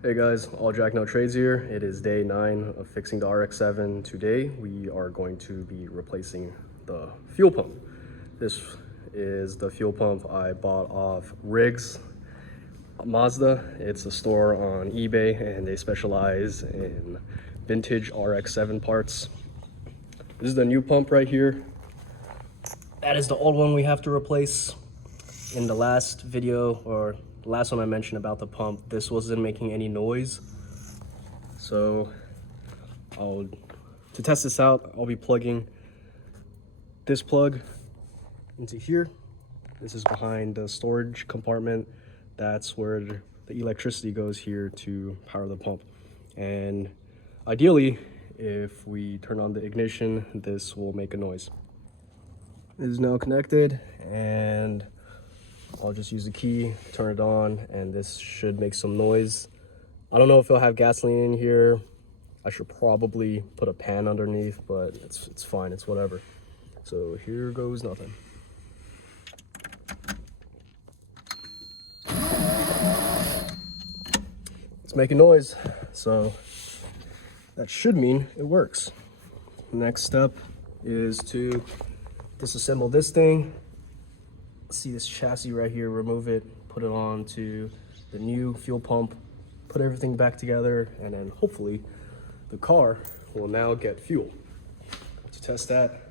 Hey guys, All Jack No Trades here. It is day 9 of fixing the RX7. Today we are going to be replacing the fuel pump. This is the fuel pump I bought off Riggs Mazda. It's a store on eBay and they specialize in vintage RX7 parts. This is the new pump right here. That is the old one we have to replace. In the last video, or the last one I mentioned about the pump, this wasn't making any noise. So to test this out, I'll be plugging this plug into here. This is behind the storage compartment. That's where the electricity goes here to power the pump. And ideally, if we turn on the ignition, this will make a noise. It is now connected, and I'll just use the key, turn it on, and this should make some noise. I don't know if it'll have gasoline in here. I should probably put a pan underneath, but it's fine, it's whatever. So here goes nothing. It's making noise, so that should mean it works. The next step is to disassemble this thing. See this chassis right here, remove it, put it on to the new fuel pump, put everything back together, and then hopefully the car will now get fuel. To test that,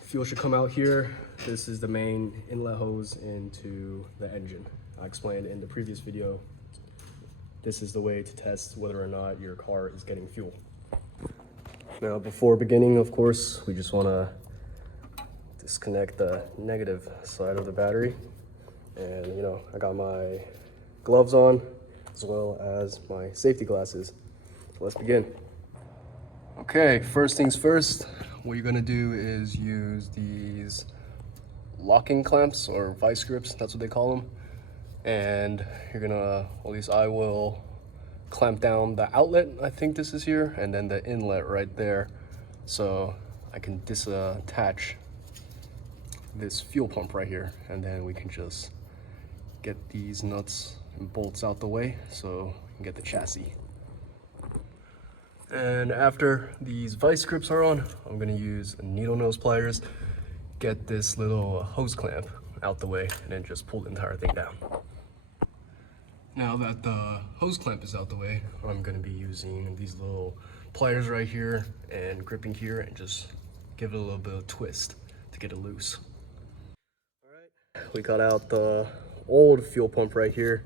fuel should come out here. This is the main inlet hose into the engine. I explained in the previous video, this is the way to test whether or not your car is getting fuel. Now, before beginning, of course, we just want to disconnect the negative side of the battery. And I got my gloves on as well as my safety glasses. So let's begin. Okay, first things first, what you're gonna do is use these locking clamps or vice grips, that's what they call them. And you're gonna, at least I will, clamp down the outlet, I think this is here, and then the inlet right there. So I can disattach this fuel pump right here, and then we can just get these nuts and bolts out the way so we can get the chassis. And after these vice grips are on, I'm going to use needle nose pliers, get this little hose clamp out the way, and then just pull the entire thing down. Now that the hose clamp is out the way, I'm going to be using these little pliers right here and gripping here and just give it a little bit of twist to get it loose. We got out the old fuel pump right here,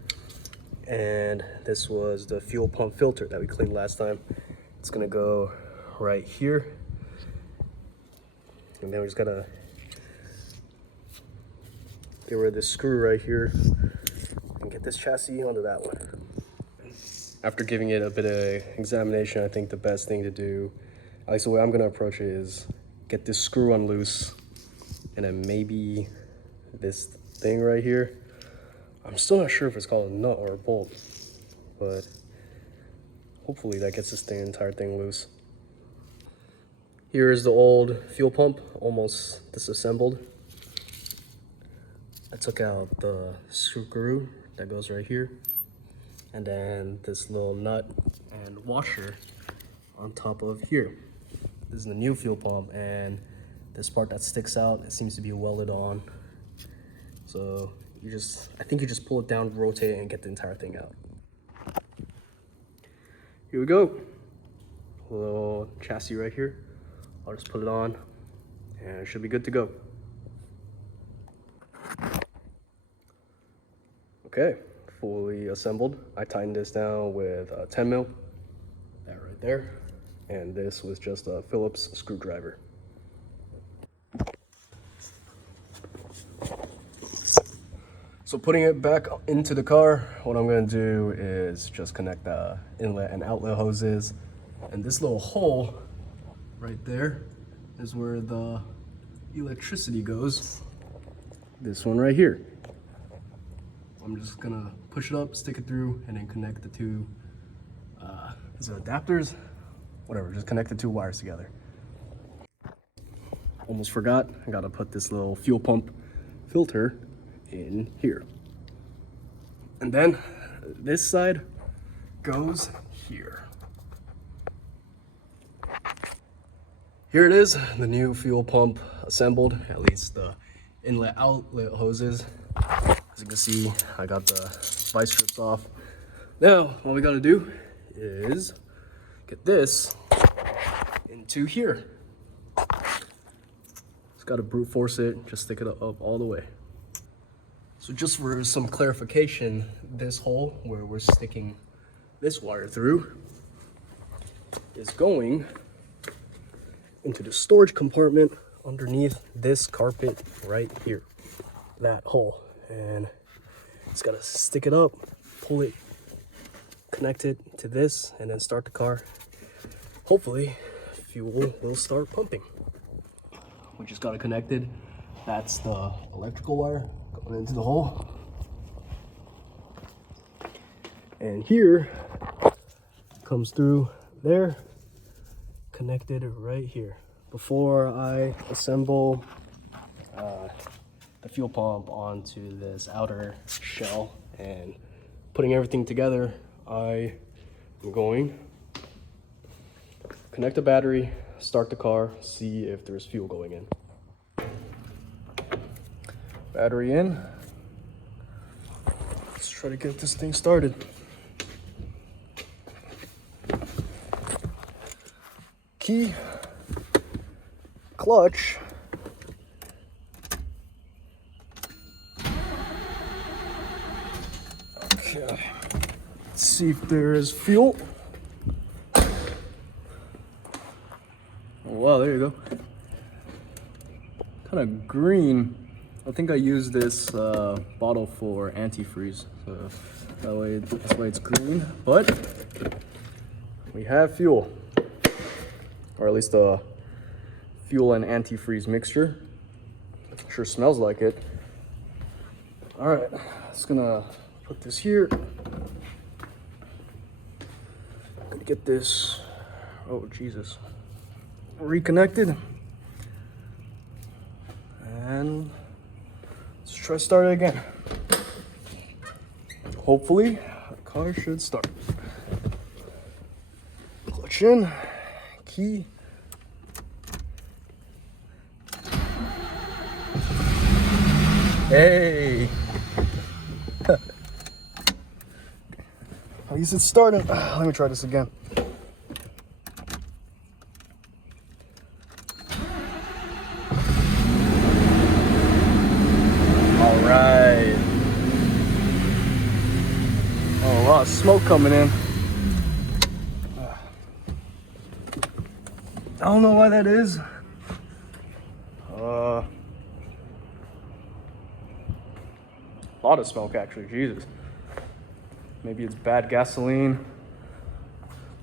and this was the fuel pump filter that we cleaned last time. It's gonna go right here, and then we just gotta get rid of this screw right here and get this chassis onto that one. After giving it a bit of examination, I think the best thing to do, at least the way I'm gonna approach it, is get this screw on loose, and then maybe this thing right here. I'm still not sure if it's called a nut or a bolt, but hopefully that gets this entire thing loose. Here is the old fuel pump, almost disassembled. I took out the screw that goes right here, and then this little nut and washer on top of here. This is the new fuel pump, and this part that sticks out, it seems to be welded on. So I think you just pull it down, rotate it, and get the entire thing out. Here we go. A little chassis right here. I'll just put it on and it should be good to go. Okay, fully assembled. I tightened this down with a 10 mil, that right there. And this was just a Phillips screwdriver. So putting it back into the car, what I'm gonna do is just connect the inlet and outlet hoses. And this little hole right there is where the electricity goes. This one right here. I'm just gonna push it up, stick it through, and then connect the two, is it adapters? Whatever, just connect the two wires together. Almost forgot, I gotta put this little fuel pump filter in here. And then this side goes here. Here it is, the new fuel pump assembled, at least the inlet outlet hoses. As you can see, I got the vice strips off. Now, all we gotta do is get this into here. Just gotta brute force it, just stick it up all the way. So just for some clarification, this hole where we're sticking this wire through is going into the storage compartment underneath this carpet right here. That hole. And it's gotta stick it up, pull it, connect it to this, and then start the car. Hopefully, fuel will start pumping. We just got it connected. That's the electrical wire going into the hole. And here comes through there, connected right here. Before I assemble the fuel pump onto this outer shell and putting everything together, I am going to connect the battery, start the car, see if there's fuel going in. Battery in. Let's try to get this thing started. Key, clutch, okay, let's see if there is fuel. Oh wow, there you go. Kind of green. I think I used this bottle for antifreeze, so that's why it's green. But we have fuel, or at least a fuel and antifreeze mixture. Sure smells like it. All right, just gonna put this here. Gonna get this, oh Jesus, reconnected. And let's try to start it again. Hopefully, the car should start. Clutch in, key. Hey! At least it's starting. Let me try this again. Alright. Oh, a lot of smoke coming in. I don't know why that is. A lot of smoke, actually. Jesus. Maybe it's bad gasoline,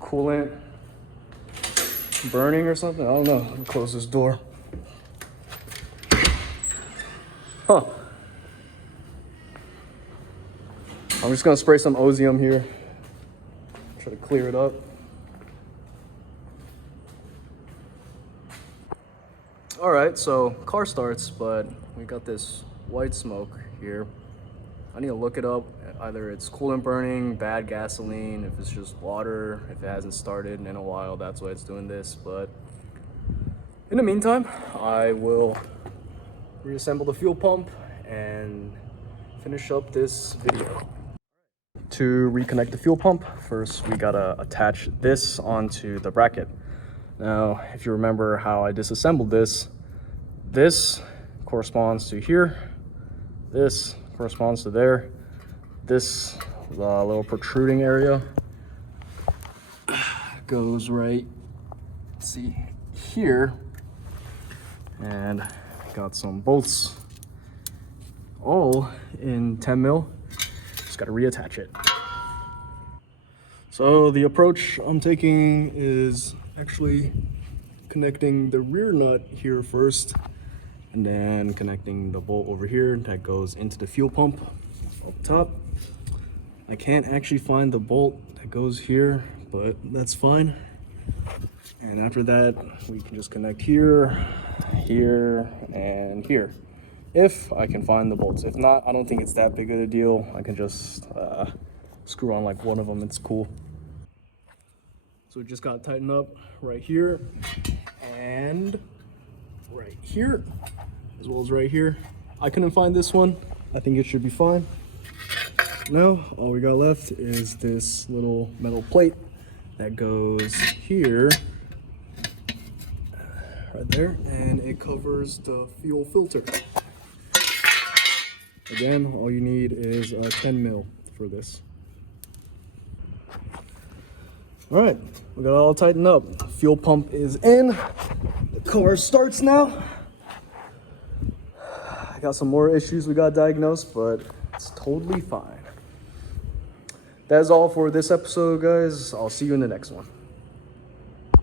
coolant burning or something. I don't know. Let me close this door. Huh. I'm just gonna spray some Ozium here. Try to clear it up. All right, so car starts, but we got this white smoke here. I need to look it up. Either it's coolant burning, bad gasoline, if it's just water, if it hasn't started in a while, that's why it's doing this. But in the meantime, I will reassemble the fuel pump and finish up this video. To reconnect the fuel pump, first we gotta attach this onto the bracket. Now, if you remember how I disassembled this, this corresponds to here, this corresponds to there, this little protruding area goes right, see, here, and got some bolts all in 10 mil. Just gotta reattach it. So the approach I'm taking is actually connecting the rear nut here first, and then connecting the bolt over here that goes into the fuel pump up top. I can't actually find the bolt that goes here, but that's fine. And after that, we can just connect here, here, and here, if I can find the bolts. If not, I don't think it's that big of a deal. I can just screw on like one of them, it's cool. So it just got tightened up right here and right here, as well as right here. I couldn't find this one. I think it should be fine. Now, all we got left is this little metal plate that goes here, right there, and it covers the fuel filter. Again, all you need is a 10 mil for this. All right, we got it all tightened up. Fuel pump is in. The car starts now. I got some more issues we got diagnosed, but it's totally fine. That's all for this episode, guys. I'll see you in the next one.